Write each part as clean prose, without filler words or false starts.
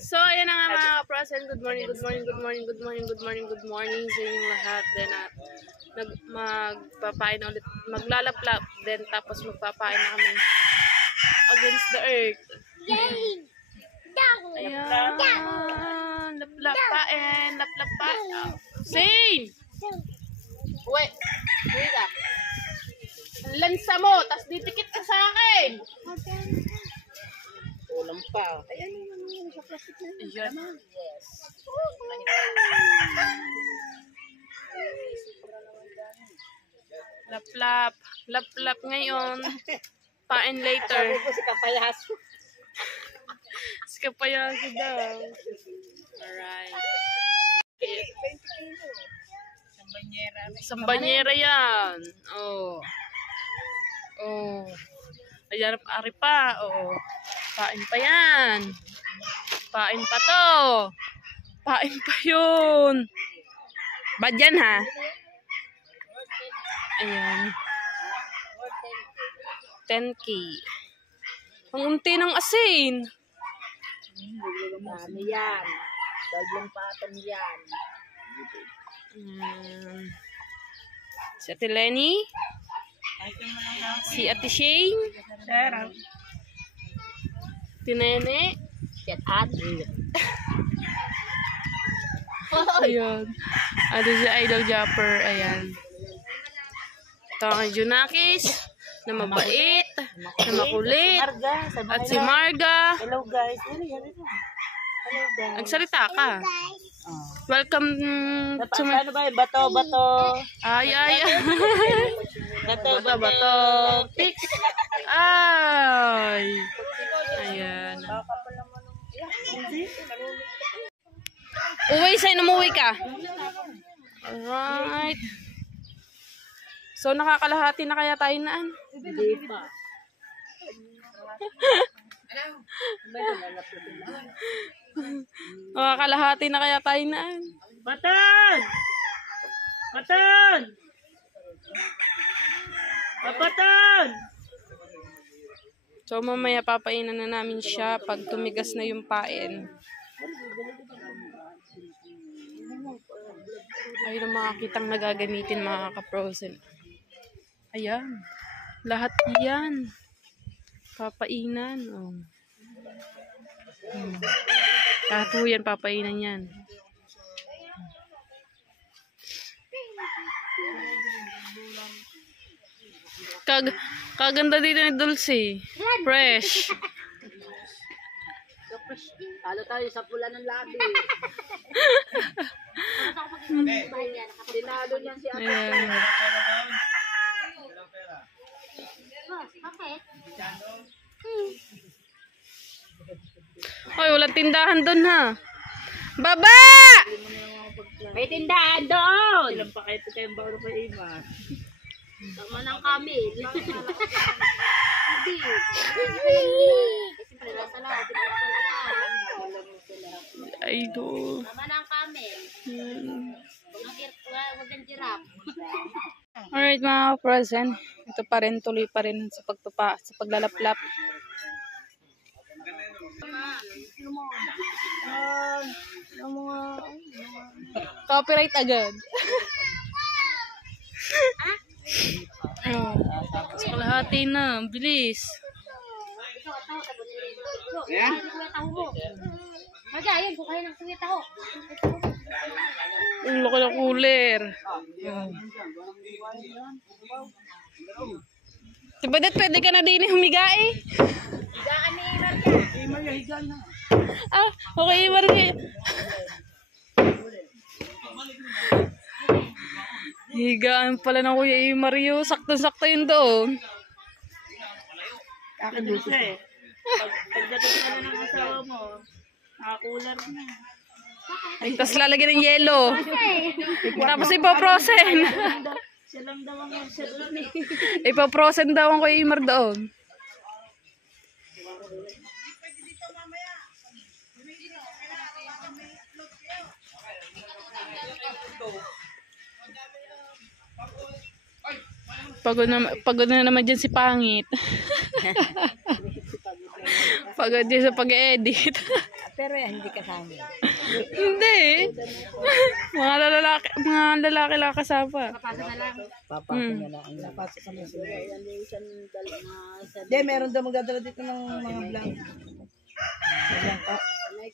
So, ayan na nga mga kaprasen. Good morning, good morning, good morning, good morning, good morning, good morning sa inyong lahat. Then, magpapain ulit, maglalaplap. Then, tapos magpapain na kami against the earth. Yay! Ayan. Laplap pain, laplap pain. Sing! Wait. Wait ka. Lansa mo, tas ditikit ka sa akin. Ulam pa. Ayan yung sa plastic na yun. Ayan. Yes. Laplap. Laplap ngayon. Pain later. Sabi ko si Kapayaso. Si Kapayaso daw. Alright. Sambanyera yan. Oh. Oh. Ayan, ari pa. Oh. Pain pa yan. Pain pa to. Pain pa yun. Bad yan ha? Ayan. 10K. Ang unti ng asin. Dami yan. Daglong patong yan. Si Ate Lenny. Si Ate Shane. Tinene. Shit, ate. Ayan. Ano si Idol Japper. Ayan. Ito ang Junakis. Na mabait. Na makulit. At si Marga. Hello guys. Hello guys. Nagsalita ka. Welcome to my... Ano ba yung bato? Ay. Bato. Pix. Ay. Ayan. Uwi sa'yo, umuwi ka. Alright. So, nakakalahati na kaya tayo naan? Hindi pa. Nakakalahati na kaya tayo naan? Batan! So, mamaya papainan na namin siya pag tumigas na yung pain. Ayun ang mga kitang nagagamitin mga ka-frozen. Ayan. Lahat yan. Papainan. Oh. Lahat po yan, papainan yan. Kaganda dito ni Dulce. Fresh. Talo tayo sa pula ng labi. Tinalo niyan si Ate. Ayan. Hoy, walang tindahan doon ha. Baba! May tindahan doon! Ilang pa kayo kayong bauro pa Ima? Tama ng kamil. Hindi. Kasi pala sa lahat. Idol. Tama ng kamil. Huwag ng giraffe. Alright mga ka-frozen. Ito pa rin, tuloy pa rin sa paglalaplap. Copyright agad. Tapos kalahati na. Bilis. Magayon ko kayo ng kuya tao. Ang laki ng cooler. Diba dat pwede ka na din humiga eh? Higaan ni Maria. Maria, higa na. Ah, okay Maria. Higaan pala ng Kuya Mario. Sakto-sakto yun doon. Akin doon siya eh. Pagdating ka na ng asawa mo, nakakular na. Tapos lalagyan ng yelo. Tapos ipoprosen. Siya lang daw ang siya doon eh. Ipoprosen daw ang Kuya Imar doon. Pagod na naman dyan si Pangit. Pagod din sa pag-edit. pero yan, hindi kasama. Hindi. Mga lalaki lang kasama. Kapasa na lang. Papasok na lang. Papasok sa mga Hindi, meron daw magdadala dito ng mga blank. Blank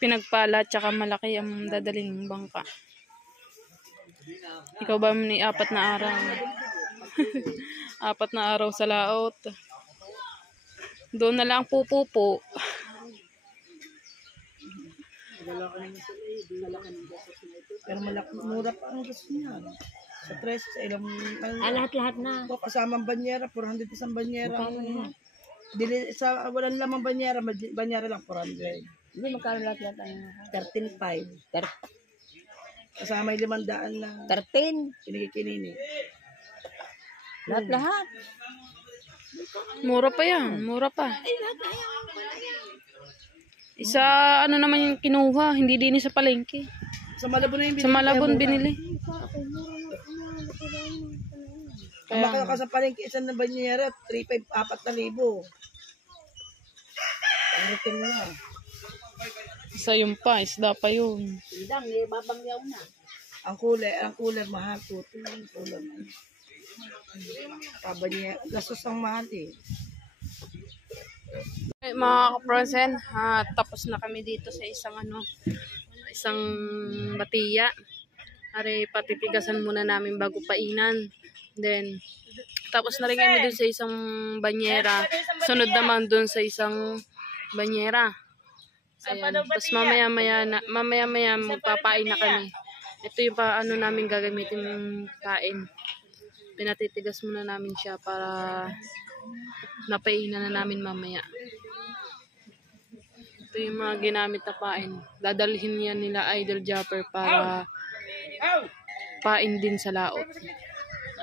Pinagpala tsaka malaki ang dadaling bangka. Ikaw ba ni 4 na araw? 4 na araw sa laot. Doon na lang pupupo. Pero malaki, mura pa ang gusto niya. Sa presyo, sa ilang... Lahat-lahat na. Kasamang banyera, 400 isang banyera. Dili, sa walang lamang banyera, banyera lang 400. Hindi, magkano lahat-lahat ang 13.5. Kasama yung 500 na 13. kinikinini. Lahat-lahat. Mura pa yan. Mura pa. Isa, ano naman yung kinuha. Hindi din sa palengke. Sa Malabon na yung Sa Malabon binili. Ang baka ka sa palengke, isang na banyera, 3,500, 4,000. Ang rutin na. Isa yun pa. Isda pa yun. Sindang, babangyaw na. Ang cooler mahal po. Ang cooler. Kabanya, gastos ang mahal eh. Mga kaprosen, tapos na kami dito sa isang batiya. Are patitigasan muna namin bago painan. Then tapos na rin kami dun sa isang banyera. Sunod naman dun sa isang banyera. Ayan. Tapos mamaya magpapain na kami. Ito yung paano namin gagamitin yung pain. Pinatitigas muna namin siya para napainan na namin mamaya. Ito yung mga ginamit na pain. Dadalhin yan nila Idol Japper para pain din sa laot.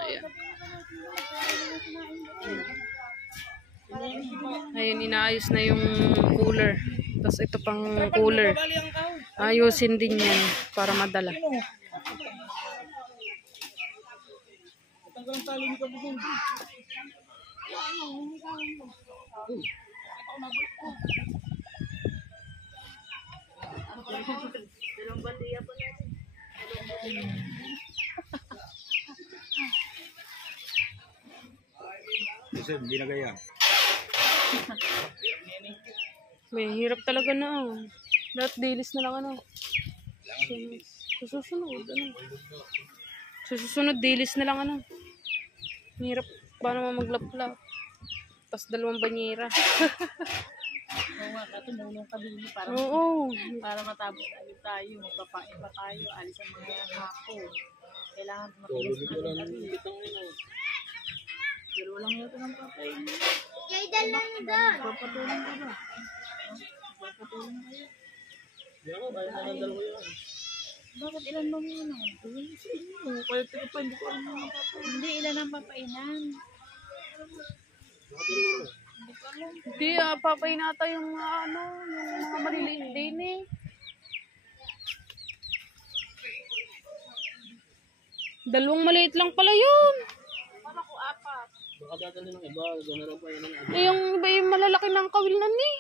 Ayan. Ayun, inaayos na yung cooler. Tapos ito pang cooler. Ayusin din yan para madala. Kasi hindi na gaya. May hirap talaga na. Lahat dilis na lang Susunod dilis na lang Hirap pa naman maglaplap. Tapos 2 banyera. Oo nga, katumulong ka din Oo. para matapos tayo, magpapain pa tayo, alis ang mga hako. Kailangan matigas na rin kami. Pero lang yun ng papain. Papatulong ka ba? Papatulong kayo. Bakit ilan ba mo yun? Tuwing sa inyo. Kaya tira pa, hindi ko alam mga papain. Hindi, ilan ang papainan. Hindi, papay nata yung yung mga maliliit din eh. Dalawang maliit lang pala yun. Baka dadali ng iba, gano'n lang pa yun ang iba. Eh, yung iba yung malalaki ng kawilan eh.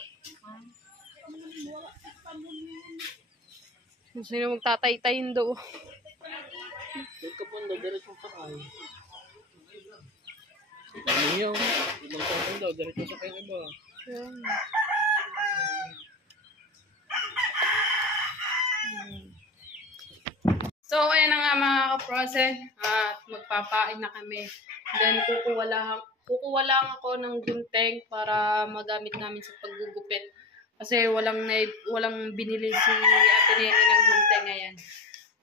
Kung sino magtatay-tayin daw. Huwag ka po, diretso sa kayo. Ano yun? Ibang kapon daw, diretso sa kayo iba. Ayan. So, ayan na nga mga kaprosen. At magpapain na kami. Then, kukuha lang ako ng gunting para magamit namin sa paggugupit. Kasi walang binili si Ate Nene ng gunting ngayon.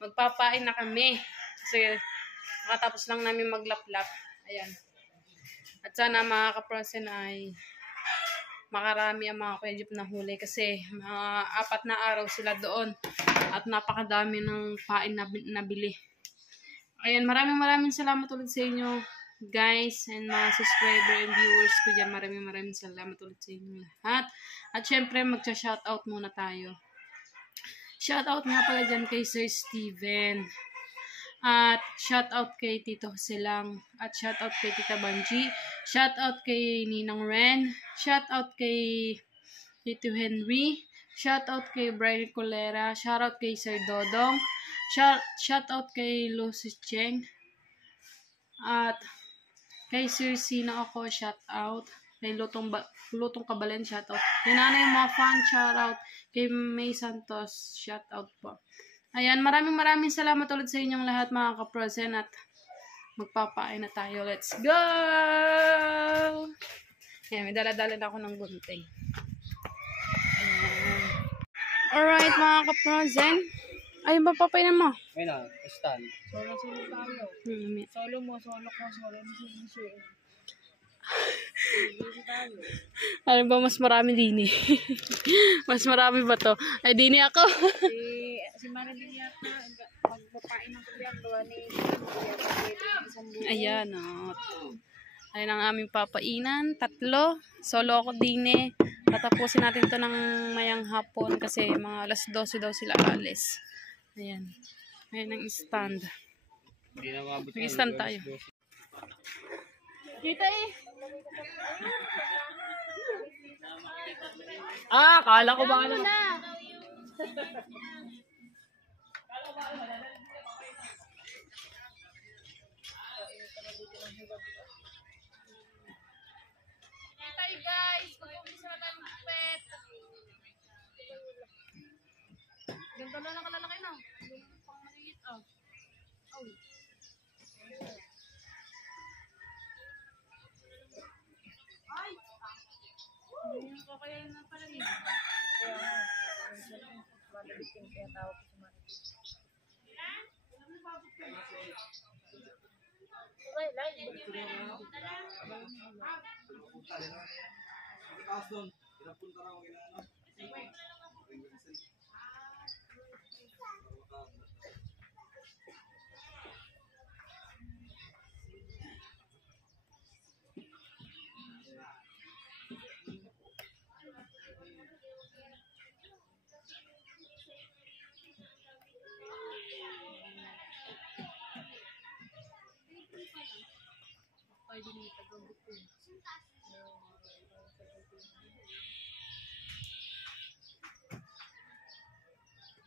Magpapain na kami. Kasi nakatapos lang namin maglaplap. Ayan. At sana mga kaprosen ay makarami ang mga Kuya Jeep na huli kasi mga 4 na araw sila doon at napakadami ng pain na nabili. Ayan, maraming salamat ulit sa inyo guys and mga subscriber and viewers ko dyan. Maraming salamat ulit sa inyo lahat. At syempre magsa-shoutout muna tayo. Shoutout nga pala dyan kay Sir Steven. At shout out kay Tito Silang. At shout out kay Tita Banji. Shout out kay Ninang Ren. Shout out kay Tito Henry. Shout out kay Brian Colera. Shout out kay Sir Dodong. Shout out kay Lucy Cheng. At kay Sir Sina ako, shout out. Kay Lutong Kabalen, shout out. Kay Nanay Mafan, shout out. Kay May Santos, shout out po. Ayan, maraming salamat ulit sa inyong lahat mga kaprosen at magpapain na tayo. Let's go! Ayan, may dala-dala na ako ng gunting. Ayan. Alright mga kaprosen. Ayun ba papainan mo? Ayun na, stand. Solo tayo. Solo mo, solo ko, solo mo si Ano ba mas marami din eh? Mas marami ba to? Ay, dini ako. Si Marilyn yata, magpapain ng kuya, gawa ni isang buo. Ayan, Ayan ang aming papainan. 3. Solo ako din eh. Tatapusin natin to ng mayang hapon kasi mga alas 12 daw sila alis. Ayan. Ayan ang stand. Hindi na mabot. Mag-stand tayo. Kita eh. Kala ko ba ano? Tayo guys. Mag-umpisa na tayo mag-pet. Ganda na nakalalaki na. Yung pang maliit oh. Ay! Hindi ko kaya na pala yun.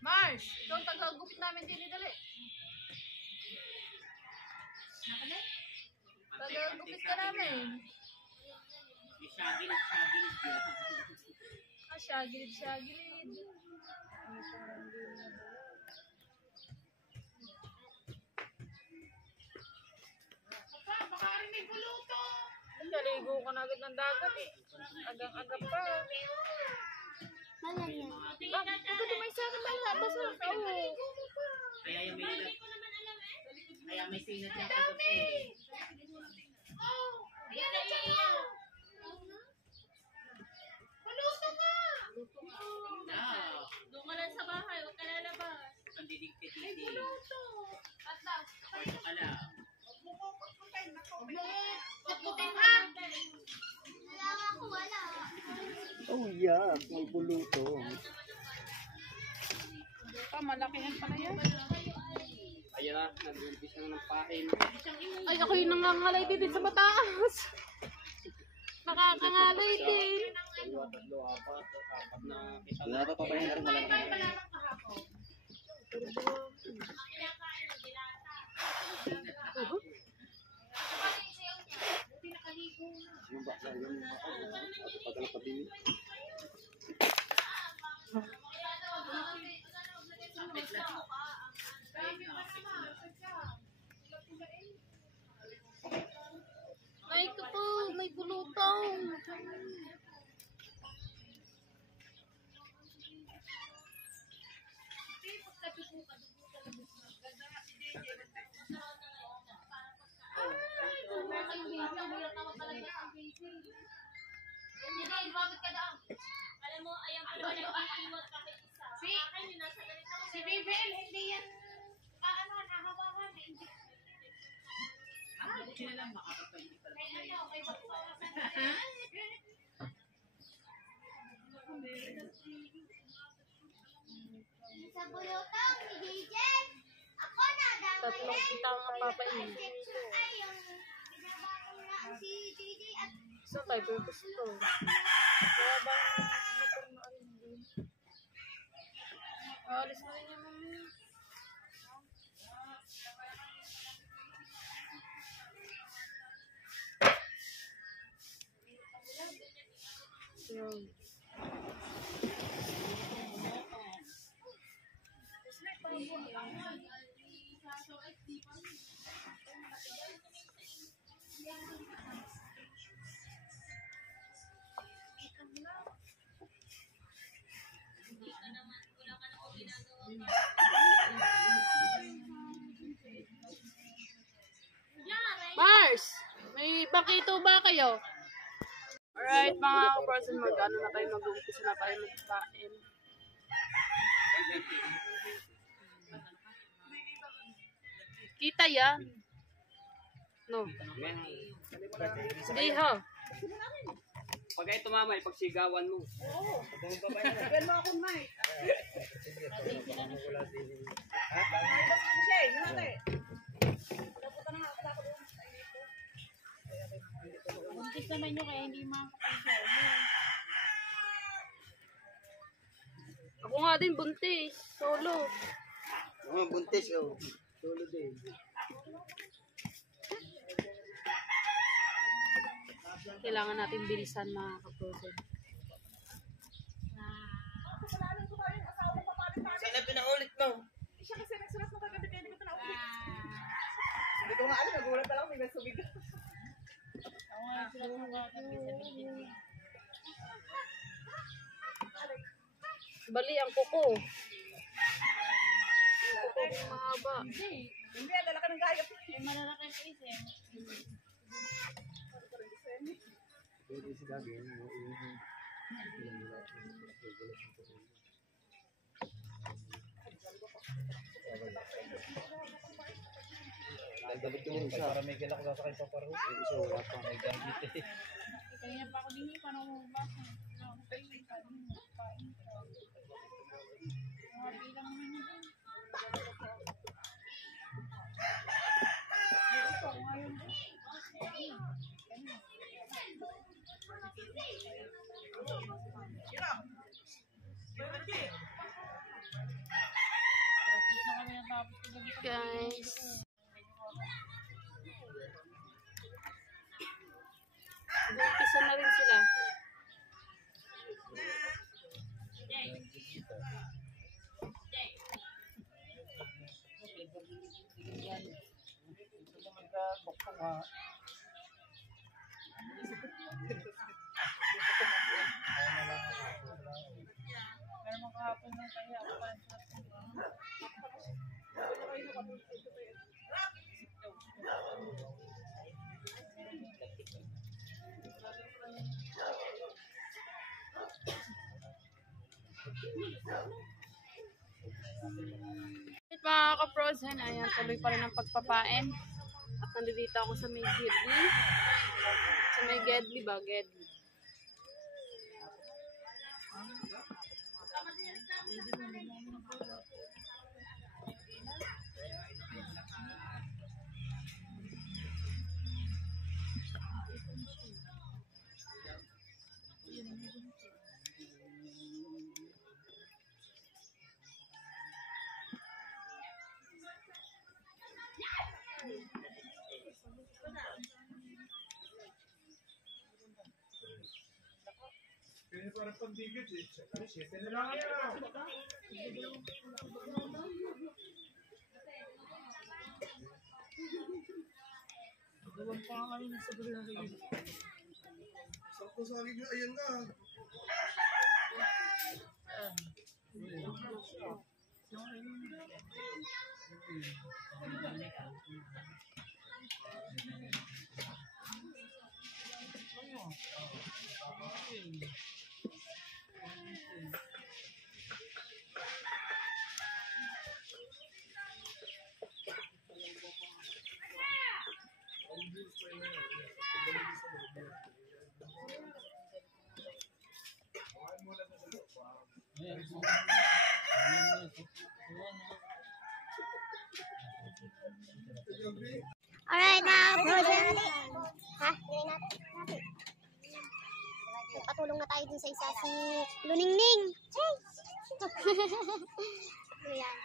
Mars, ikaw ang taga-gupit namin din dali. Taga-gupit ka namin. Syagilid. Naligo ka na agad ng dagat eh. Agang-agap pa. Ito may sana pala. Basta ka Kaya may sinat niya agad eh. Doon ka lang sa bahay, huwag ka lalabas. Ang didig-tititi. Oh yeah, may buluto. Malakihan pala yan. Ayan na, nag-umpisa na ng pain. Ay, ako yung nangangalay din sa mataas. Nakakangalay din. 2, 3, 4, 4 na kita. Wala pa pa yung malaki. Yung bakla yun. Pagkala pa din. Ay, ito po, may bulutong. Si BBL, hindi yan. Nahawakan. Sila lang makakapagpapit. Sa bulutong ni DJ, ako na daw Tatlong kita ang papain. So, tayo purpose to. Kaya ba yung motor na ano din? Alis na rin yung mami. Yun. Mars! May bakito ba kayo? Alright mga ka-person, mag-ano na tayo, mag-umpisa na tayo magkain. Kita yan. No. Hindi ha. Pag ay tumamay, pagsigawan mo. Buntis naman nyo kaya hindi makakapag-solo. Ako nga din buntis. Solo. Mga buntis, oh. Solo din. Kailangan natin bilisan mga ka-person. Sana pinaulit mo. Hindi ko nga alam, nagulat pa lang, may nasubigan. Ako nga sila sa mga kapis. Bali ang kuko. Ang kuko ng mahaba. Hindi, dala ka ng gaya. May malalaki pa isa. Pwede si Gabi. Dalit ko yung isa. Para may kilak na sa kayo sa paro. Yung isa wala pa. May gamit eh. Kaya pa ako din paano mo ba? Mga bilang mo yun. Guys. Umpisa na rin sila. Pero makahapon na kaya ako pa. Mga ka-frozen, ayan, tuloy pa rin ang pagpapain. At nandito ako sa may Gedli. Sa may Gedli ba? Gedli. Alright, now, frozen. Ha? Hingin natin. Nagpatulong na tayo dun sa isa, si Luningning. Ayan.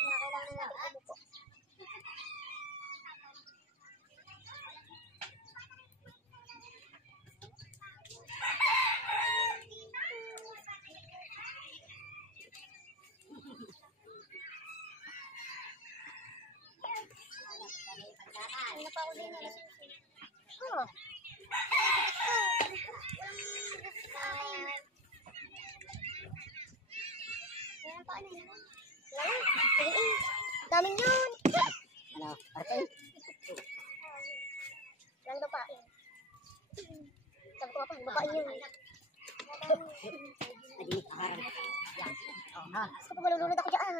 Kailangan na natin umupo. Ano pa ako din nila? Oh. Ayan pa, ano yun? Daming yun! Ano? Arte? Lang pa. Sabi ko pa, babae yun. Adi, harap. Yan. Oh, ha. Gusto ko malulunod ako dyan.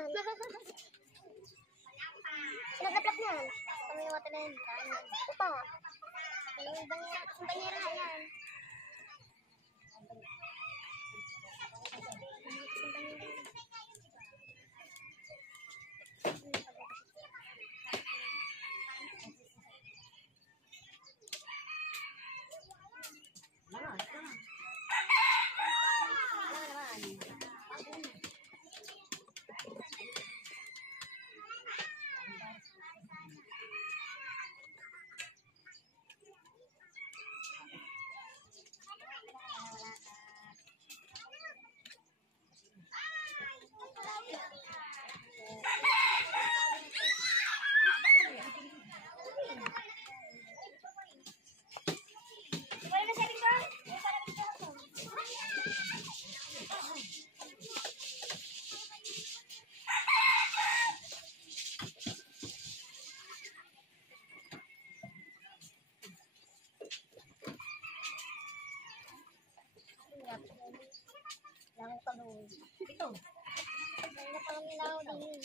Sinaplaplap na. Kami yung mata na yun. Ito pa. Yung banyera, yan. Lang kami. Ito. Lang na kami lao din.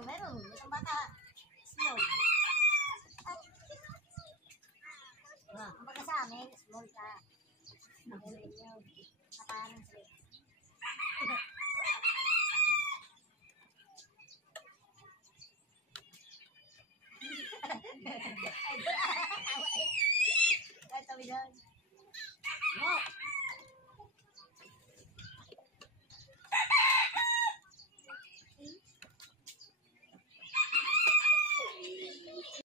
Meron. Itong bata. Small. Ang baga sa amin, small ka. Meron yun. Nakahanan sila. Ay, tawi dyan. No.